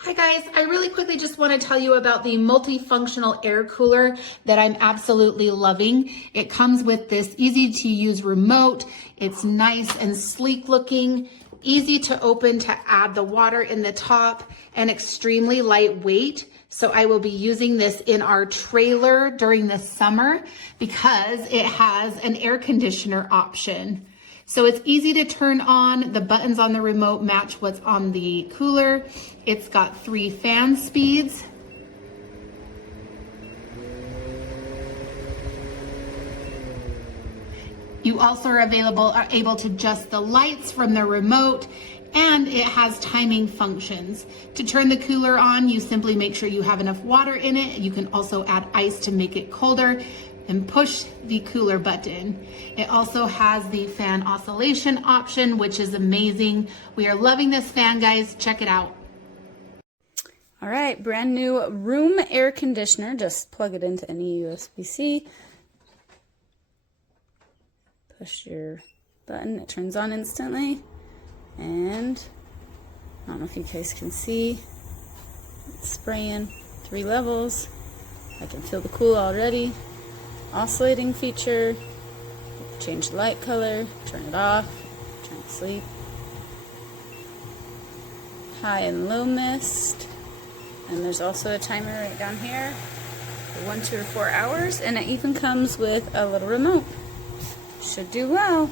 Hi guys, I really quickly just want to tell you about the multifunctional air cooler that I'm absolutely loving. It comes with this easy to use remote. It's nice and sleek looking, easy to open to add the water in the top, and extremely lightweight. So I will be using this in our trailer during the summer because it has an air conditioner option. So it's easy to turn on. The buttons on the remote match what's on the cooler. It's got 3 fan speeds. You also are able to adjust the lights from the remote, and it has timing functions. To turn the cooler on, you simply make sure you have enough water in it. You can also add ice to make it colder and push the cooler button. It also has the fan oscillation option, which is amazing. We are loving this fan, guys. Check it out. All right, brand new room air conditioner. Just plug it into any USB-C. Push your button, it turns on instantly. And I don't know if you guys can see, it's spraying 3 levels. I can feel the cool already. Oscillating feature, change the light color, turn it off, trying to sleep. High and low mist. And there's also a timer right down here for 1, 2, or 4 hours, and it even comes with a little remote. Should do well.